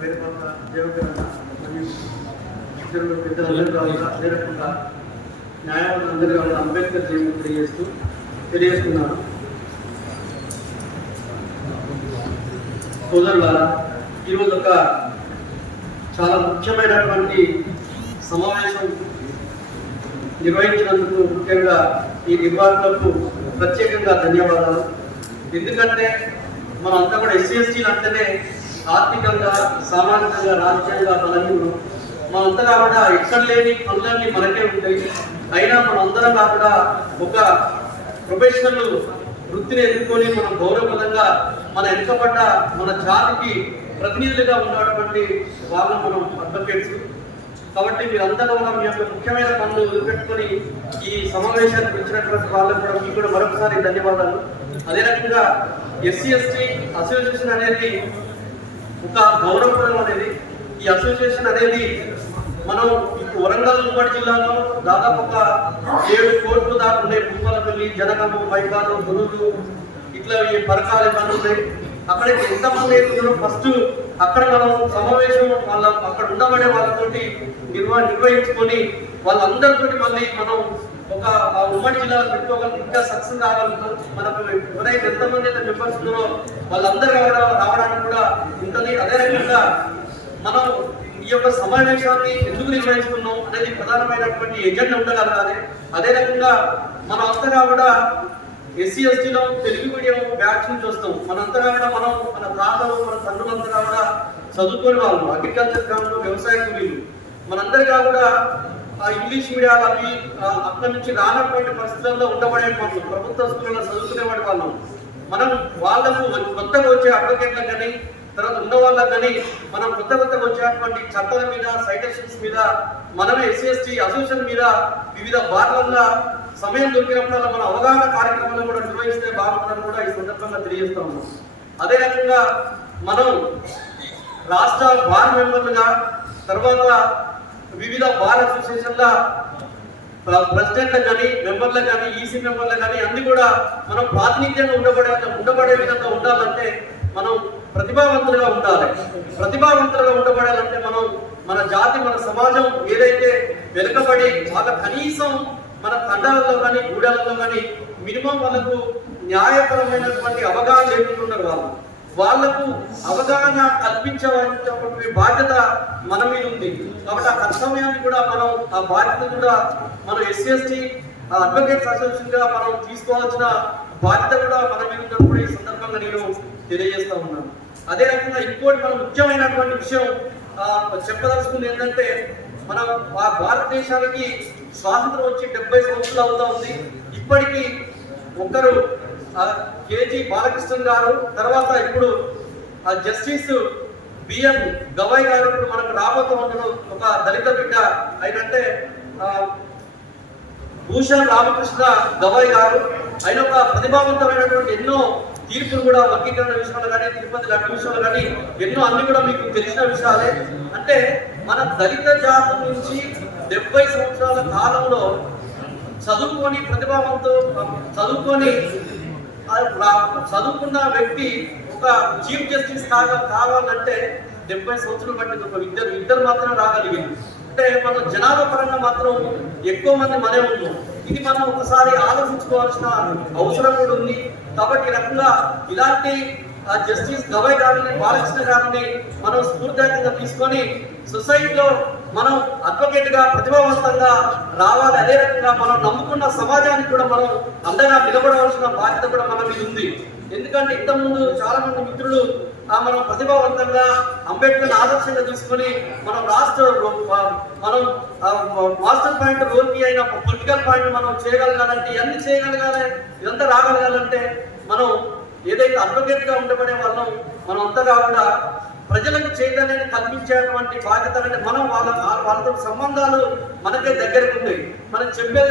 పేరుపాక దేవకరణ ఇతరులు పెద్దలందరూ కావాలా లేకుండా న్యాయవాదులందరూ కావాలా. అంబేద్కర్ జయంతి తెలియజేస్తూ తెలియజేస్తున్నాను. సోదరులారా ఈరోజు ఒక చాలా ముఖ్యమైనటువంటి సమావేశం నిర్వహించినందుకు ముఖ్యంగా ఈ నిర్వాహకులకు ప్రత్యేకంగా ధన్యవాదాలు. ఎందుకంటే మనం కూడా ఎస్సీ ఎస్టీలు అంటేనే ఆర్థికంగా సామాజికంగా రాజకీయంగా బలహీనం మనంతా కూడా ఎక్కడ లేని పనులన్నీ మనకే ఉంటాయి. అయినా మనం అందరం కాకుండా ఒక ప్రొఫెషనల్ వృత్తిని ఎదుర్కొని మనం గౌరవపదంగా మన వెనుకబడ్డ మన జాతికి ప్రతినిధులుగా ఉన్నటువంటి వాళ్ళని మనం అడ్వకేట్స్ కాబట్టి మీరందరూ కూడా మీ యొక్క ముఖ్యమైన పనులు వదిలిపెట్టుకొని ఈ సమావేశానికి వచ్చినటువంటి వాళ్ళకు కూడా మీకు కూడా మరొకసారి ధన్యవాదాలు. అదే రకంగా ఎస్సీ ఎస్టీ అసోసియేషన్ అనేది ఒక గౌరవప్రదం అనేది ఈ అసోసియేషన్ అనేది మనం ఇప్పుడు వరంగల్ ఉమ్మడి జిల్లాలో దాదాపు ఒక ఏడు కోట్లు దాకా ఉన్నాయి భూపాలపల్లి జనగము వైకాలు గురువులు ఇట్లా ఈ పరకాలు ఇవన్నీ ఉన్నాయి అక్కడికి ఎంతమంది అవుతున్నారో ఫస్ట్ అక్కడ మనం సమావేశం వాళ్ళ అక్కడ ఉండబడే వాళ్ళతోటి నిర్వ నిర్వహించుకొని వాళ్ళందరితోటి మళ్ళీ మనం ఒక ఉమ్మడి జిల్లాలో పెట్టుకోగలం ఇంకా సక్సెస్ కాగలుగుతాం మనకు ఎవరైతే ఎంతమంది అయితే మెంబర్స్ ఉన్నారో వాళ్ళందరూ రావడానికి కూడా ఉంటుంది అదే రకంగా మనం ఈ యొక్క సమావేశాన్ని ఎందుకు నిర్వహిస్తున్నాం అనేది ప్రధానమైనటువంటి ఎజెండా ఉండగలగాలి. అదే రకంగా మనం అంతగా కూడా ఎస్సీ ఎస్టీలో తెలుగు మీడియం బ్యాచ్ నుంచి వస్తాం మనంతగా కూడా మనం మన ప్రాంతంలో మన తండ్రులంతగా కూడా చదువుకొని వాళ్ళు. అగ్రికల్చర్ గ్రామంలో వ్యవసాయ కూలీలు మనందరిగా కూడా ఇంగ్లీష్ మీడియాలు అవి అక్కడి నుంచి రానటువంటి పరిస్థితుల్లో ఉండబడే వాళ్ళు ప్రభుత్వ స్కూళ్ళలో చదువుకునేవాడి వాళ్ళం మనం వాళ్ళకు కొత్తగా వచ్చే అడ్వకేట్లకు కానీ తర్వాత ఉన్న వాళ్ళకు కానీ మనం కొత్త కొత్తగా వచ్చేటువంటి చట్టాల మీద సైటేషన్స్ మీద మనమే ఎస్సీఎస్టీ అసోసియేషన్ మీద వివిధ బార్లల్లో సమయం దొరికినప్పుడల్లా మన అవగాహన కార్యక్రమాలు కూడా నిర్వహిస్తే బాగుంటుందని కూడా ఈ సందర్భంగా తెలియజేస్తా ఉన్నాం. అదే రకంగా మనం రాష్ట్ర బార్ మెంబర్లుగా తర్వాత వివిధ బార్ అసోసియేషన్ల ప్రెసిడెంట్లకు కానీ మెంబర్లకు కానీ ఈసీ మెంబర్లు కానీ అన్ని కూడా మనం ప్రాతినిధ్యంగా ఉండబడే ఉండబడే విధంగా ఉండాలంటే మనం ప్రతిభావంతులుగా ఉండాలి. ప్రతిభావంతులుగా ఉండబడాలంటే మనం మన జాతి మన సమాజం ఏదైతే వెనుకబడి వాళ్ళ కనీసం మన తండాలలో కానీ గూడాలలో కానీ మినిమం వాళ్ళకు న్యాయపరమైనటువంటి అవగాహన లేకుంటున్నారు వాళ్ళు. వాళ్ళకు అవగాహన కల్పించవలసినటువంటి బాధ్యత మన మీద ఉంది. కాబట్టి ఆ కర్తవ్యాన్ని కూడా మనం ఆ బాధ్యత కూడా మనం ఎస్సీ ఎస్టీ అడ్వకేట్స్ అసోసియేషన్గా మనం తీసుకోవాల్సిన బాధ్యత కూడా మన మీద ఉన్నప్పుడు ఈ సందర్భంగా నేను తెలియజేస్తా ఉన్నాను. అదే రకంగా ఇంకోటి మన ముఖ్యమైనటువంటి విషయం చెప్పదలుచుకుంది ఏంటంటే మనం ఆ భారతదేశానికి స్వాతంత్రం వచ్చి డెబ్బై సంవత్సరాలు అవుతా ఉంది. ఇప్పటికీ ఒకరు కేజీ బాలకృష్ణన్ గారు తర్వాత ఇప్పుడు ఆ జస్టిస్ బిఎం గవాయ్ గారు ఇప్పుడు మనకు రాబోతూ ఒక దళిత బిడ్డ అయినంటే భూషణ్ రామకృష్ణ గవాయ్ గారు. ఆయన ఒక ప్రతిభావంతమైనటువంటి ఎన్నో తీర్పులు కూడా వర్గీకరణ విషయంలో కానీ తిరుపతి లడ్డు విషయంలో కానీ ఎన్నో అన్ని కూడా మీకు తెలిసిన విషయాలే. అంటే మన దళిత జాతి నుంచి డెబ్బై సంవత్సరాల కాలంలో చదువుకొని ప్రతిభావంతో చదువుకొని చదువుకున్న వ్యక్తి ఒక చీఫ్ జస్టిస్ కాగా కావాలంటే డెబ్బై సంవత్సరాలు పట్టింది. ఒక ఇద్దరు ఇద్దరు మాత్రం రాగలిగింది అంటే మన జనాభా పరంగా మాత్రం ఎక్కువ మంది మనే ఉన్నాం. ఇది మనం ఒకసారి ఆలోచించుకోవాల్సిన అవసరం కూడా ఉంది. కాబట్టి రకంగా ఇలాంటి ఆ జస్టిస్ గవై గారిని బాలకృష్ణ గారిని మనం స్ఫూర్తిగా తీసుకొని సొసైటీలో మనం అడ్వకేట్గా ప్రతిభావంతంగా రావాలి. అదే రకంగా మనం నమ్ముకున్న సమాజానికి కూడా మనం అండగా నిలబడవలసిన బాధ్యత కూడా మన మీద ఉంది. ఎందుకంటే ఇంతకుముందు చాలా మంది మిత్రులు ఆ మనం ప్రతిభావంతంగా అంబేద్కర్ ఆదర్శంగా తీసుకొని మనం రాష్ట్ర మనం మాస్టర్ పాయింట్ రోల్కి అయిన పొలిటికల్ పాయింట్ మనం చేయగలగాలంటే ఇవన్నీ చేయగలగాలి ఇదంతా రాగలగాలంటే మనం ఏదైతే అడ్వకేట్గా ఉండబడే వాళ్ళం. మనం అంతా కాకుండా ప్రజలకు చైతన్యాన్ని కల్పించేటువంటి బాధ్యత అంటే మనం వాళ్ళ వాళ్ళతో సంబంధాలు మనకే దగ్గరకు ఉన్నాయి మనం చెప్పేది